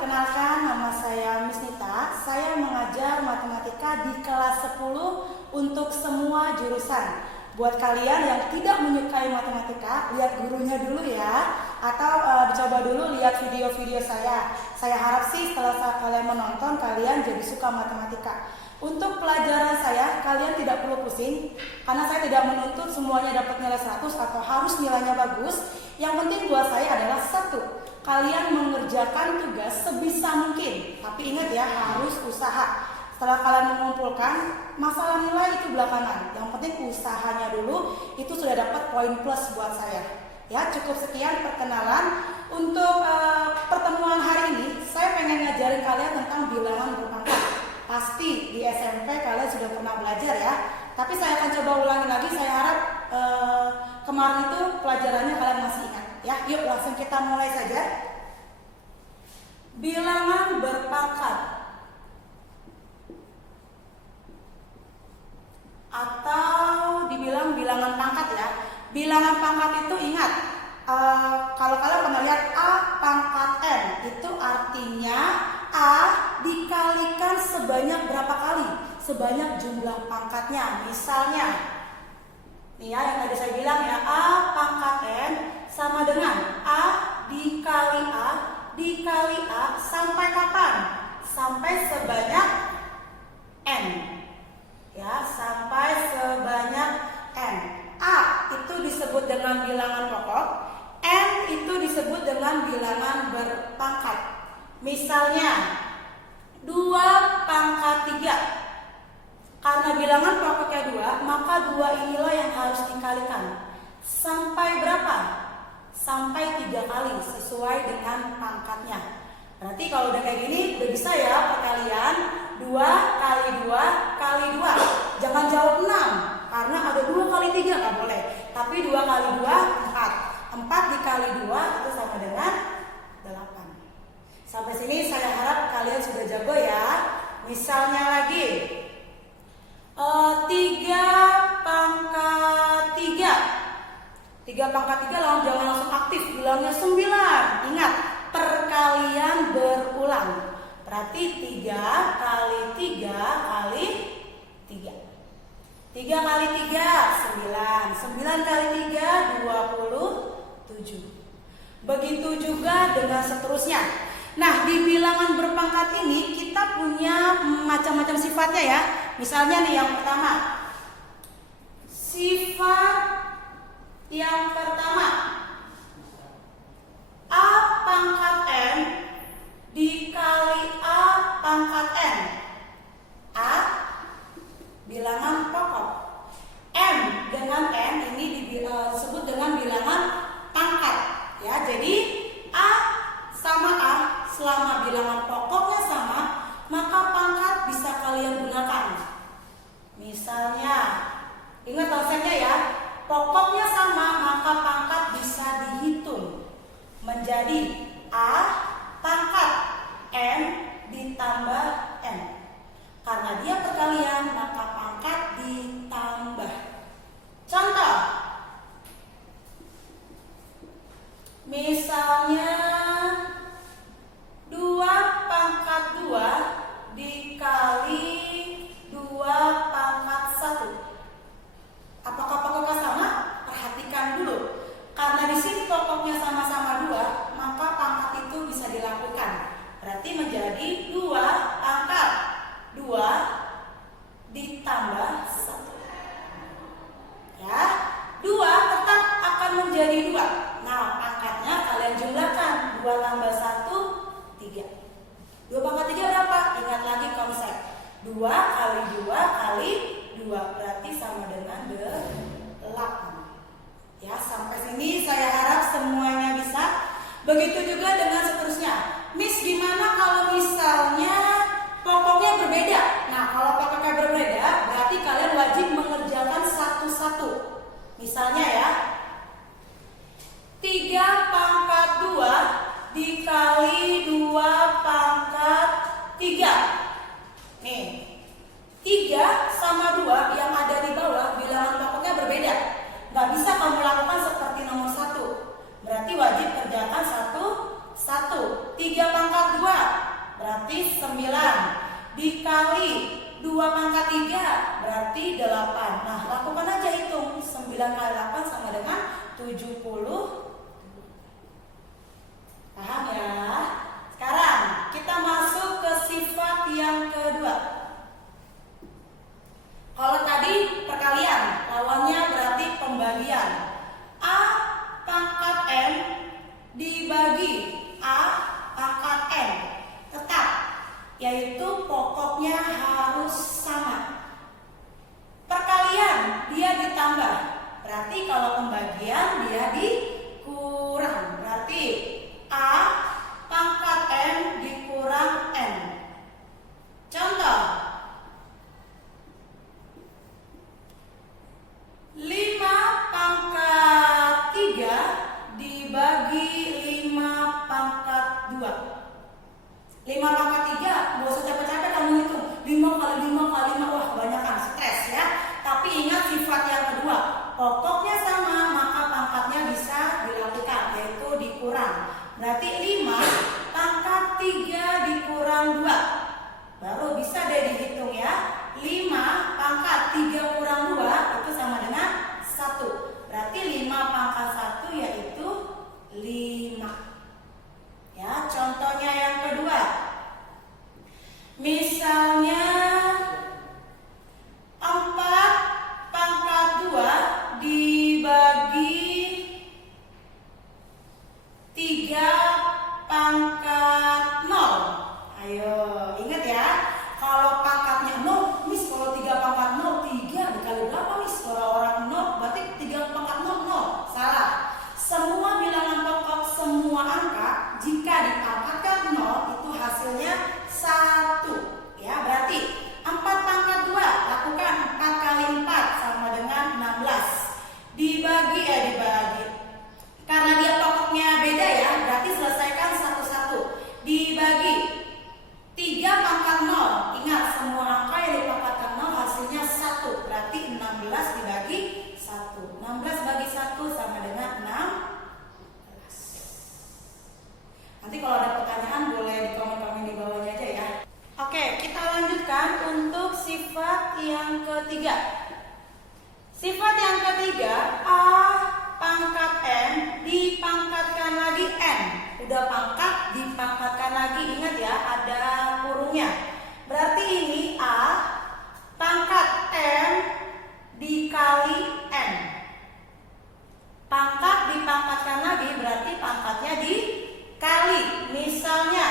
perkenalkan nama saya Miss Nita. Saya mengajar matematika di kelas 10 untuk semua jurusan. Buat kalian yang tidak menyukai matematika, lihat gurunya dulu ya. Atau dicoba dulu lihat video-video saya. Saya harap sih setelah kalian menonton, kalian jadi suka matematika. Untuk pelajaran saya, kalian tidak perlu pusing. Karena saya tidak menuntut semuanya dapat nilai 100 atau harus nilainya bagus. Yang penting buat saya adalah satu, kalian mengerjakan tugas sebisa mungkin. Tapi ingat ya, harus usaha. Setelah kalian mengumpulkan, masalah nilai itu belakangan. Yang penting usahanya dulu, itu sudah dapat poin plus buat saya. Ya, cukup sekian perkenalan. Untuk pertemuan hari ini, saya pengen ngajarin kalian tentang bilangan berpangkat. Pasti di SMP kalian sudah pernah belajar ya. Tapi saya akan coba ulangi lagi. Saya harap kemarin itu pelajarannya kalian masih ingat. Ya, yuk langsung kita mulai saja. Bilangan berpangkat atau dibilang bilangan pangkat ya. Bilangan pangkat itu ingat, kalau kalian pernah lihat A pangkat N, itu artinya A dikalikan sebanyak berapa kali? Sebanyak jumlah pangkatnya. Misalnya nih ya, yang tadi saya bilang ya, A pangkat N sama dengan A dikali A sampai kapan? Sampai sebanyak N. Ya, sampai sebanyak N. A itu disebut dengan bilangan pokok, N itu disebut dengan bilangan berpangkat. Misalnya 2 pangkat 3. Karena bilangan pokoknya 2, maka 2 inilah yang harus dikalikan. Sampai berapa? Sampai 3 kali sesuai dengan pangkatnya. Berarti kalau udah kayak gini, udah bisa ya perkalian 2 kali 2 kali 2. Jangan jawab 6, karena ada 2 kali 3 nggak boleh. Tapi 2 kali 2, 4. 4 dikali 2 itu sama dengan 8. Sampai sini saya harap kalian sudah jago ya. Misalnya lagi 3 pangkat 3. 3 pangkat 3 jangan langsung aktif, bilangnya 9. Ingat, perkalian berulang. Berarti 3 kali 3 kali 3. 3 kali 3, 9. 9 kali 3, 27. Begitu juga dengan seterusnya. Nah, di bilangan berpangkat ini kita punya macam-macam sifatnya ya. Misalnya nih yang pertama. Sifat yang pertama, A pangkat N dikali A pangkat N. A bilangan pokok. M dengan N ini disebut dengan bilangan pangkat. Ya, jadi A sama A selama bilangan pokoknya sama, maka pangkat bisa kalian gunakan. Misalnya, ingat konsepnya ya, pokoknya sama, maka pangkat bisa dihitung menjadi A pangkat N ditambah N. Karena dia perkalian, maka pangkat ditambah. Contoh, misalnya 2 pangkat 2 dikali 2 pangkat 1. Apakah pokoknya sama? Perhatikan dulu. Karena di sini pokoknya sama-sama 2, maka pangkat itu bisa dilakukan. Berarti menjadi 2 pangkat 2 ditambah 1. Ya, 2 tetap akan menjadi 2. Nah, pangkatnya kalian jumlahkan. 2 tambah 1, 3. 2 pangkat 3 berapa? Ingat lagi konsep. 2 kali 2 kali 2. Berarti sama dengan 8. Ya, sampai sini saya harap semuanya bisa. Begitu juga dengan seterusnya. Miss, gimana kalau misalnya pokoknya berbeda? Nah, kalau pokoknya berbeda, berarti kalian wajib mengerjakan satu-satu. Misalnya ya, 3 pangkat 2 dikali 2 pangkat 3. Nih, 3 sama 2 yang ada di bawah bilangan pokoknya berbeda. Gak bisa kamu lakukan seperti nomor 1. Berarti wajib kerjakan satu-satu. 3 pangkat 2 berarti 9. Dikali 2 pangkat 3 berarti 8. Nah, lakukan aja hitung. 9 kali 8 sama dengan 70. Paham ya? Sekarang kita masuk ke sifat yang kedua. Kalau tadi perkalian, lawannya berarti pembagian. A pangkat M dibagi A pangkat N. Tetap, yaitu pokoknya harus sama. Perkalian dia ditambah, berarti kalau pembagian dia dikurang. Berarti A pangkat M dikurang N. Contoh, 5 pangkat 3 dibagi 5 pangkat 2. 5 pangkat 3, gak usah capek-capek kamu hitung. 5 kali 5 kali 5, wah kebanyakan, stres ya. Tapi ingat sifat yang kedua, pokoknya sama, maka pangkatnya bisa dilakukan, yaitu dikurang. Berarti 5 pangkat 3 dikurang 2. Baru bisa deh dihitung ya. 5 pangkat 3 kurang 2 itu sama dengan 1. Berarti 5 pangkat 1 yaitu 5. Ya, contohnya yang kedua. Misalnya 4 pangkat 2 dibagi 3 pangkat 0. Ayo, ingat ya. Kalau pangkatnya 0, Miss, kalau 3 pangkat 0, 3 dikali berapa, Miss? Kalau orang 0, berarti 3 pangkat 0, 0. Salah. Semua bilangan pokok, semua angka, jika dipangkatkan 0, itu hasilnya 1. Ya, berarti 4 pangkat 2, lakukan 4 kali 4 sama dengan 16. Dibagi. Karena dia pokoknya beda ya, berarti selesaikan satu-satu. Dibagi 3 pangkat 0. Ingat, semua angka yang dipangkatkan 0 hasilnya 1. Berarti 16 dibagi 1. 16 bagi 1 sama dengan 16. Nanti kalau ada pertanyaan boleh di komen-komen di bawahnya aja ya. Oke, kita lanjutkan untuk sifat yang ketiga. Sifat yang ketiga, A pangkat M dipangkatkan lagi N. Udah pangkat dipangkatkan lagi, ingat ya, ada kurungnya. Berarti ini A pangkat M dikali N. Pangkat dipangkatkan lagi berarti pangkatnya dikali. Misalnya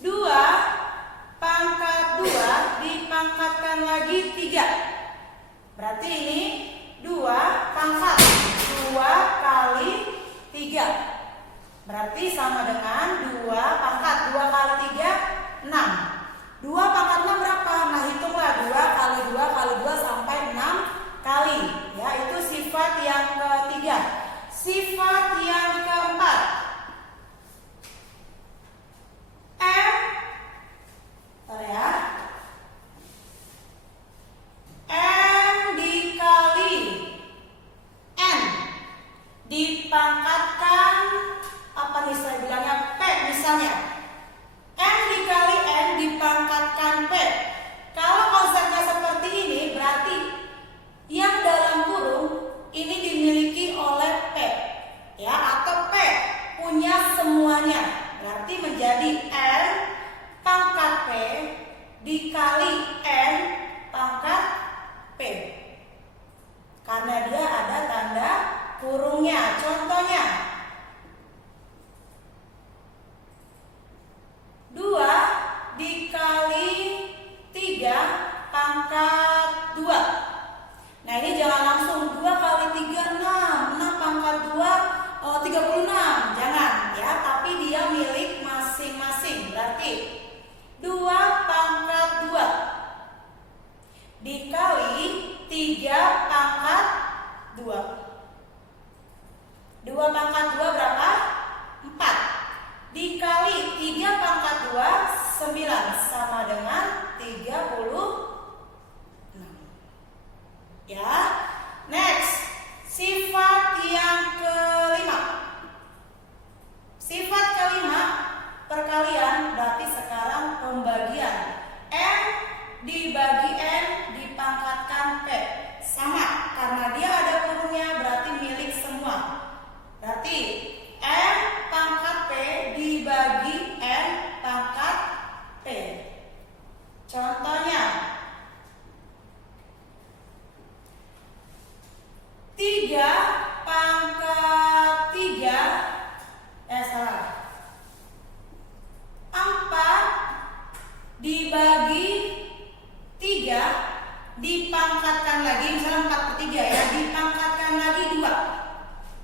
2 pangkat 2 dipangkatkan lagi 3. Berarti ini 2 pangkat 2 kali 3. Berarti sama dengan 2 pangkat 2 kali 3, 6. 2 pangkat 6 berapa? Nah, hitunglah 2 kali 2 kali 2 sampai 6 kali. Ya, itu sifat yang ketiga. Sifat yang keempat, M, ya, M dikali N dipangkatkan apa nih saya bilangnya P misalnya. M dikali N dipangkatkan P. Kalau konsepnya seperti ini berarti yang dalam kurung ini dimiliki oleh P, ya, atau P punya semuanya. Berarti menjadi N pangkat P dikali N pangkat P. Karena dia ada tanda kurungnya. Contohnya 2 dikali 3 pangkat 2. Nah, ini jangan langsung 2 kali 3, 6. 6 pangkat 2, 36. Jangan ya, tapi dia milik masing-masing. Berarti 2 pangkat 2 dikali 3 pangkat 2. 2 pangkat 2 berapa? 4. Dikali 3 pangkat 2, 9. Sama dengan 36. Ya. Next, sifat yang kelima. dibagi 3 dipangkatkan lagi, misalnya 4/3 ya, dipangkatkan lagi 2.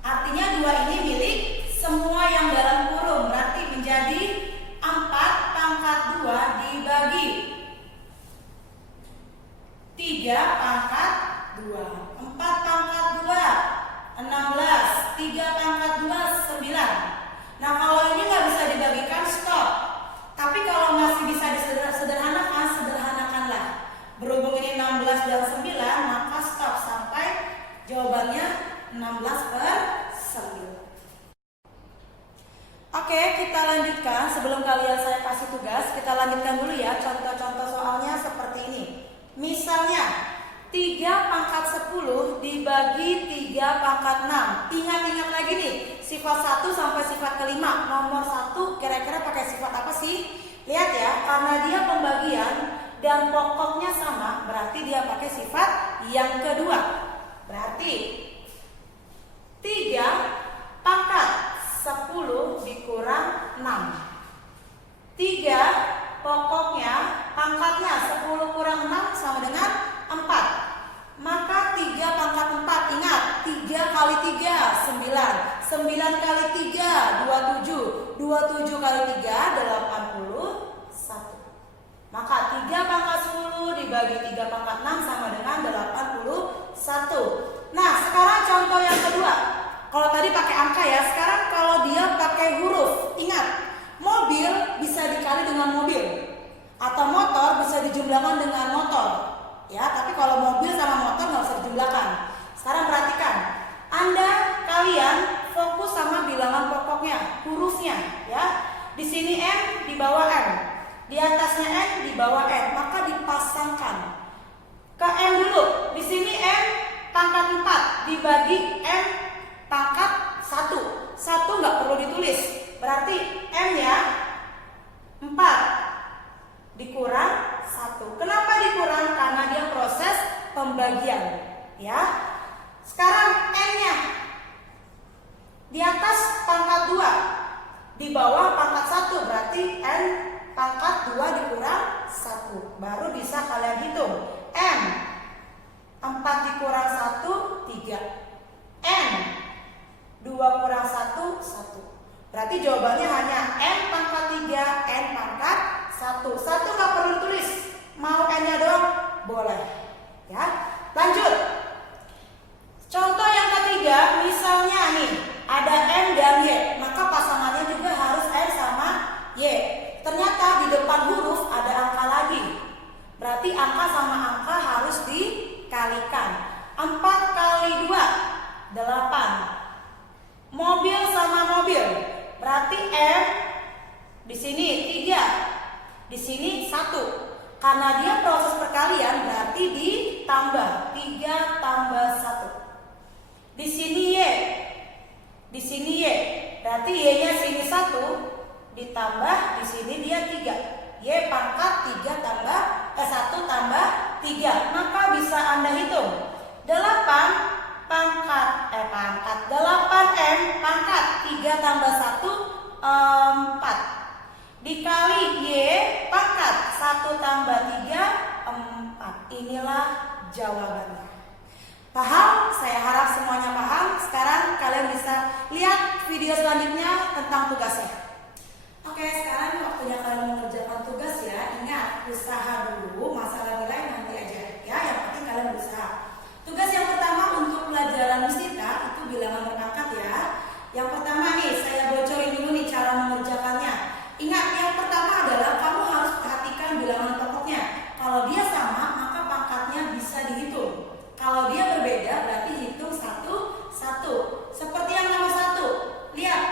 Artinya 2 ini milik semua yang dalam kurung, berarti menjadi 4/2 dibagi 3/2. 4/2 16, 3/2 9. Nah kalau ini nggak bisa dibagikan, stop. Tapi kalau masih bisa disederhanakan, sederhanakanlah. Berhubung ini 16 dan 9, maka stop sampai jawabannya 16/9. Oke, kita lanjutkan. Sebelum kalian saya kasih tugas, kita lanjutkan dulu ya contoh-contoh soalnya seperti ini. Misalnya 3/10 dibagi 3/6. Ingat-ingat lagi nih, sifat 1 sampai sifat kelima. Nomor 1 kira-kira pakai sifat apa sih? Lihat ya, karena dia pembagian dan pokoknya sama, berarti dia pakai sifat yang kedua. Berarti 3/10 dikurang 6. 3 pokoknya, pangkatnya 10 kurang 6 sama dengan 4. Maka 3/4, ingat 3 kali 3 9, 9 kali 3 27, 27 kali 3 81. Maka 3/10 dibagi 3/6 sama dengan 81. Nah sekarang contoh yang kedua. Kalau tadi pakai angka ya, sekarang kalau dia pakai huruf. Ingat, mobil bisa dikali dengan mobil, atau motor bisa dijumlahkan dengan motor. Ya, tapi kalau mobil sama motor nggak usah dijumlahkan. Sekarang perhatikan, kalian fokus sama bilangan pokoknya, hurufnya, ya. Di sini M, di bawah M, di atasnya N, di bawah N, maka dipasangkan. Ke M dulu, di sini M pangkat 4 dibagi M pangkat 1. 1 nggak perlu ditulis, berarti M ya 4 dikurang 1. Kenapa dikurang? Karena dia proses pembagian, ya. Sekarang N-nya di atas pangkat 2, di bawah pangkat 1, berarti N pangkat 2 dikurang 1. Baru bisa kalian hitung. M 4 dikurang 1 3. N 2 kurang 1 1. Berarti jawabannya hanya N pangkat 3, N pangkat 1. 1 nggak perlu tulis, mau N-nya doang boleh, ya. Lanjut. Contoh yang ketiga, misalnya nih ada M dan Y, maka pasangannya juga harus M sama Y. Ternyata di depan huruf ada angka lagi, berarti angka sama angka harus dikalikan. 4 kali 2 8. Mobil sama mobil, berarti M di sini 3, di sini 1. Karena dia proses perkalian, berarti ditambah 3 tambah 1. Di sini Y, di sini Y, berarti Y-nya sini 1 ditambah di sini dia 3. Y pangkat 1 tambah 3. Maka bisa Anda hitung 8 pangkat 8M pangkat 3 tambah 1 4 dikali Y pangkat 1 tambah 3 4. Inilah jawabannya. Paham? Saya harap semuanya paham. Sekarang kalian bisa lihat video selanjutnya tentang tugasnya. Oke, sekarang waktunya kalian mengerjakan tugas ya. Ingat, usaha dulu, masalah nilai nanti aja ya. Yang penting kalian berusaha. Tugas yang pertama untuk pelajaran Misita itu bilangan berangkat ya. Yang pertama nih, saya bocorin dulu nih cara mengerjakannya. Ingat, yang pertama adalah kamu harus perhatikan bilangan pokoknya. Kalau dia sama, maka pangkatnya bisa dihitung. Kalau dia berbeda, berarti hitung satu-satu. Seperti yang nomor 1. Lihat,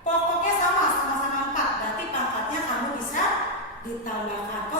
pokoknya sama-sama 4. Berarti pangkatnya kamu bisa ditambahkan.